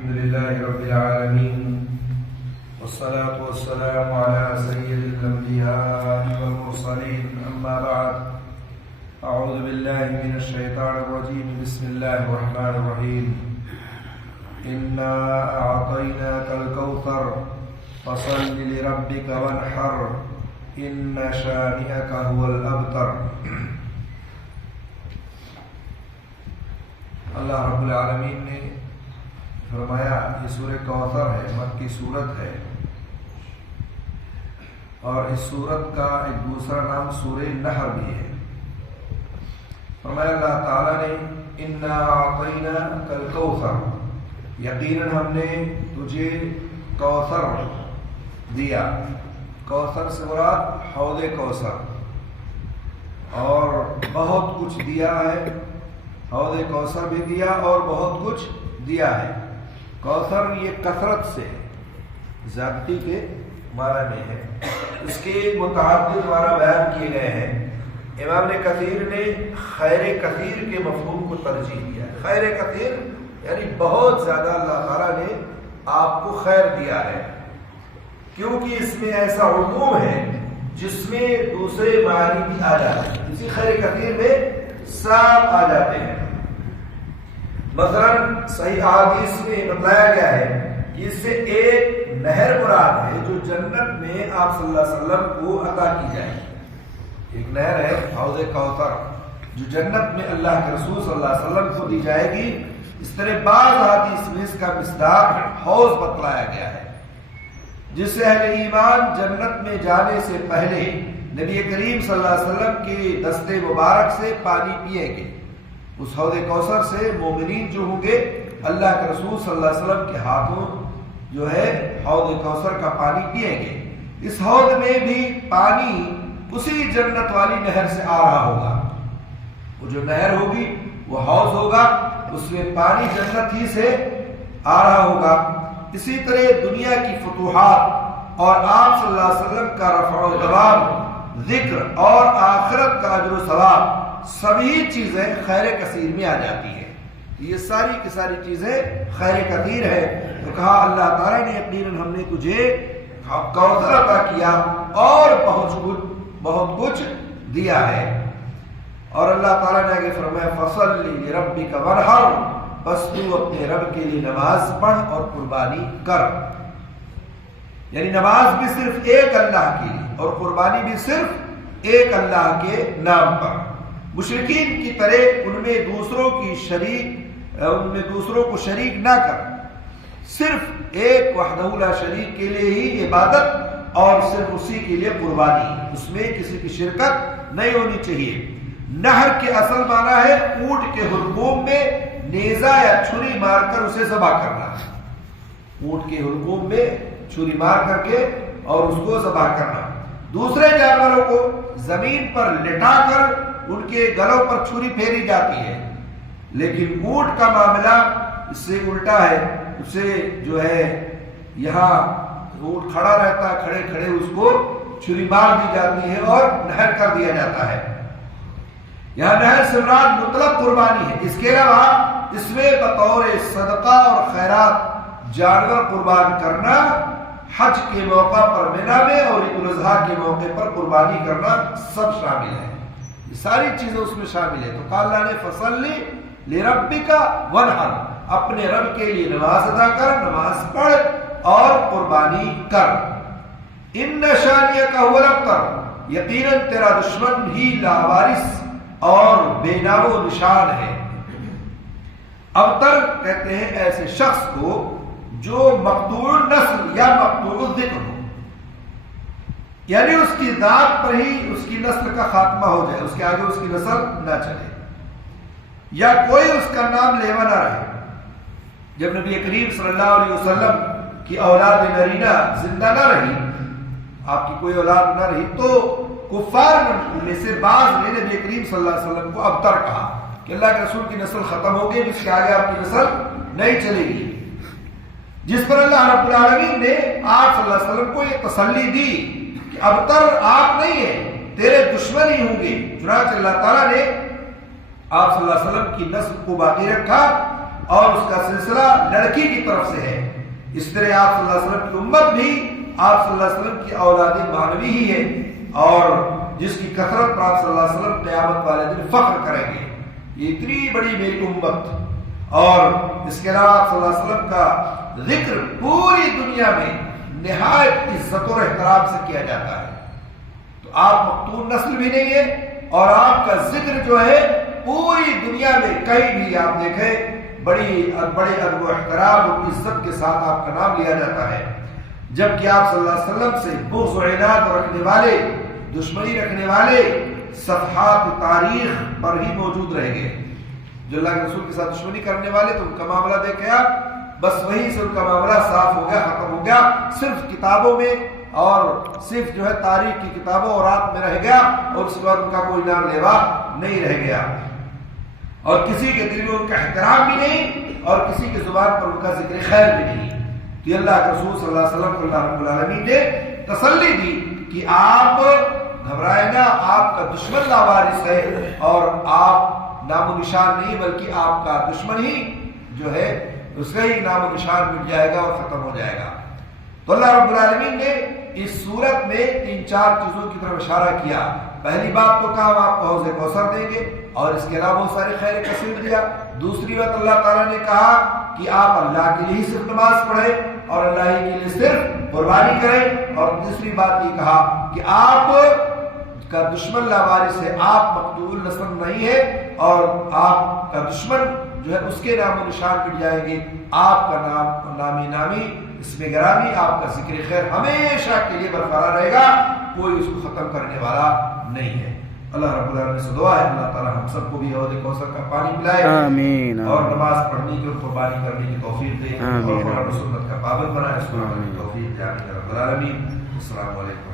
الحمد لله رب العالمين والصلاة والسلام على سيد الأنبياء والمرسلين أما بعد أعوذ بالله من الشيطان الرجيم بسم الله الرحمن الرحيم إنا أعطيناك الكوثر فصل لربك وانحر إن شانئك هو الأبتر. اللہ رب العالمین نے فرمایا یہ سورہ کوثر ہے، مکی سورت ہے، اور اس سورت کا ایک دوسرا نام سورہ نحر بھی ہے. فرمایا اللہ تعالیٰ نے انا اعطیناک الکوثر، یقیناً ہم نے تجھے کوثر دیا. کوثر سے مراد حوض کوثر، اور بہت کچھ دیا ہے. حوض کوثر بھی دیا اور بہت کچھ دیا ہے. کوثر یہ کثرت سے زیادتی کے معنی میں ہے. اس کے متعدد معنی بیان کیے گئے ہیں. امام کثیر نے خیر کثیر کے مفہوم کو ترجیح دیا ہے. خیر کثیر یعنی بہت زیادہ اللہ تعالیٰ نے آپ کو خیر دیا ہے، کیونکہ اس میں ایسا عموم ہے جس میں دوسرے معنی بھی آ جاتے ہیں. اسی خیر کثیر میں سب آ جاتے ہیں. مثلا صحیح حدیث میں بتایا گیا ہے کہ اس سے ایک نہر مراد ہے جو جنت میں آپ صلی اللہ علیہ وسلم کو عطا کی جائے. ایک نہر ہے حوض کوثر جو جنت میں اللہ کے رسول صلی اللہ علیہ وسلم کو دی جائے گی. اس طرح بعض حدیث میں اس کا مصداق حوض بتلایا گیا ہے، جس سے اہل ایمان جنت میں جانے سے پہلے نبی کریم صلی اللہ علیہ وسلم کے دستے مبارک سے پانی پیئیں گے. اس حوض کوثر سے مومنین جو ہوں گے اللہ کے رسول صلی اللہ علیہ وسلم کے ہاتھوں جو ہے حوض کوثر کا پانی پیئیں گے. اس حوض میں بھی پانی اسی جنت والی نہر سے آ رہا ہوگا. وہ جو نہر ہوگی وہ حوض ہوگا، اس میں پانی جنت ہی سے آ رہا ہوگا. اسی طرح دنیا کی فتوحات اور آپ صلی اللہ علیہ وسلم کا رفع و جواب، ذکر اور آخرت کا اجر و ثواب، سبھی چیزیں خیر کثیر میں آ جاتی ہیں. یہ ساری کی ساری چیزیں خیر کثیر ہے. تو کہا اللہ تعالیٰ نے یقیناً ہم نے تجھے کوثر عطا کیا اور بہت کچھ دیا ہے. اور اللہ تعالیٰ نے آگے فرمایا فصلی لربک وانحر، بس تو اپنے رب کے لیے نماز پڑھ اور قربانی کر. یعنی نماز بھی صرف ایک اللہ کے لیے اور قربانی بھی صرف ایک اللہ کے نام پر. مشرکین کی طرح ان میں دوسروں کو شریک نہ کر، صرف ایک وحدہ لا شریک کے لیے ہی عبادت اور صرف اسی کے لیے قربانی. اس میں کسی کی شرکت نہیں ہونی چاہیے. نہر کے اصل معنی ہے اونٹ کے حلقوم میں نیزہ یا چھری مار کر اسے ذبح کرنا. اونٹ کے حلقوم میں چھری مار کر کے اور اس کو ذبح کرنا. دوسرے جانوروں کو زمین پر لٹا کر ان کے گلوں پر چھری پھیری جاتی ہے، لیکن اونٹ کا معاملہ اس سے الٹا ہے. اسے جو ہے یہاں اونٹ کھڑا رہتا ہے، کھڑے کھڑے اس کو چھری مار دی جاتی ہے اور نہر کر دیا جاتا ہے. یہاں نہر سے مراد مطلق قربانی ہے. اس کے علاوہ اس میں بطور صدقہ اور خیرات جانور قربان کرنا، حج کے موقع پر مینا میں اور عید الاضحیٰ کے موقع پر قربانی کرنا سب شامل ہے. یہ ساری چیزیں اس میں شامل ہے. تو قال اللہ نے فصلی لربک وانحر، اپنے رب کے لیے نماز ادا کر، نماز پڑھ اور قربانی کر. ان شانئک هو الابتر، یقیناً تیرا دشمن ہی لاوارث اور بے نام و نشان ہے. ابتر کہتے ہیں ایسے شخص کو جو مقطوع نسل یا مقطوع ذکر ہو، یعنی اس کی ذات پر ہی اس کی نسل کا خاتمہ ہو جائے، اس کے آگے اس کی نسل نہ چلے، یا کوئی اس کا نام لیوا نہ رہے. جب نبی کریم صلی اللہ علیہ وسلم کی اولاد نرینہ زندہ نہ رہی، آپ کی کوئی اولاد نہ رہی، تو کفار میں سے بعض نے نبی کریم صلی اللہ علیہ وسلم کو ابتر کہا کہ اللہ کے رسول کی نسل ختم ہو گئی، اس کے آگے آپ کی نسل نہیں چلے گی. جس پر اللہ رب العالمین نے آپ صلی اللہ علیہ وسلم کو یہ تسلی دی کہ ابتر آپ نہیں ہیں، تیرے دشمن ہی ہوں گے. چنانچہ اللہ تعالیٰ نے آپ صلی اللہ علیہ وسلم کی نسل کو باقی رکھا اور اس کا سلسلہ لڑکی کی طرف سے ہے. اس طرح آپ صلی اللہ علیہ وسلم کی امت بھی آپ صلی اللہ علیہ وسلم کی اولاد مانوی ہی ہے، اور جس کی کثرت پر آپ صلی اللہ علیہ وسلم قیامت والے دن فخر کریں گے. یہ اتنی بڑی میری امت، اور اس کے علاوہ آپ صلی اللہ علیہ وسلم کا ذکر پوری دنیا میں نہایت عزت و احترام سے کیا جاتا ہے. تو آپ مقتول نسل بھی نہیں ہے، اور آپ کا ذکر جو ہے پوری دنیا میں کہیں بھی آپ دیکھیں بڑے ادب و احترام اور عزت کے ساتھ آپ کا نام لیا جاتا ہے. جبکہ آپ صلی اللہ علیہ وسلم سے بغض و عناد رکھنے والے، دشمنی رکھنے والے صفحات تاریخ پر ہی موجود رہ گئے. جو اللہ کے رسول کے ساتھ دشمنی کرنے والے، تو ان کا معاملہ دیکھیں آپ، بس وہیں سے ان کا معاملہ صاف ہو گیا، ختم ہو گیا. صرف کتابوں میں اور صرف جو ہے تاریخ کی کتابوں اور رات میں رہ گیا، اور اس کے بعد ان کا کوئی نام لیوا نہیں رہ گیا، اور کسی کے دل میں ان کا احترام بھی نہیں، اور کسی کی زبان پر ان کا ذکر خیر بھی نہیں. تو اللہ کے رسول صلی اللہ علیہ وسلم کو اللہ رب العالمین نے تسلی دی کہ آپ گھبرائے نہ، آپ کا دشمن لاوارث ہے، اور آپ نام و نشان نہیں بلکہ آپ کا دشمن ہی جو ہے اس کا ہی نام و نشان مٹ جائے گا اور ختم ہو جائے گا. تو اللہ رب العالمین نے اس صورت میں 3-4 چیزوں کی طرف اشارہ کیا. پہلی بات تو کہا ہم آپ کو حوض کوثر دیں گے، اور اس کے علاوہ بہت سارے خیر کثیر دیا. دوسری بات اللہ تعالیٰ نے کہا کہ آپ اللہ کے لیے ہی صرف نماز پڑھیں اور اللہ ہی کے لیے صرف قربانی کریں. اور تیسری بات یہ کہا کہ آپ کا دشمن لاوارث ہے، آپ مقتول نسل نہیں ہے، اور آپ کا دشمن جو ہے اس کے نام و نشان مٹ جائیں گے. آپ کا نامی اسم گرامی، آپ کا ذکر خیر ہمیشہ کے لیے برقرار رہے گا، کوئی اس کو ختم کرنے والا نہیں ہے. اللہ رب العالمین سے دعا ہے اللہ تعالی ہم سب کو بھی حوض کوثر کا پانی پلائے، آمین، اور نماز پڑھنے کی اور قربانی کرنے کی توفیق دے، اور قرآن و سنت کا پابند بنائے. اس کو توفیق دے، آمین رب العالمین. السلام علیکم.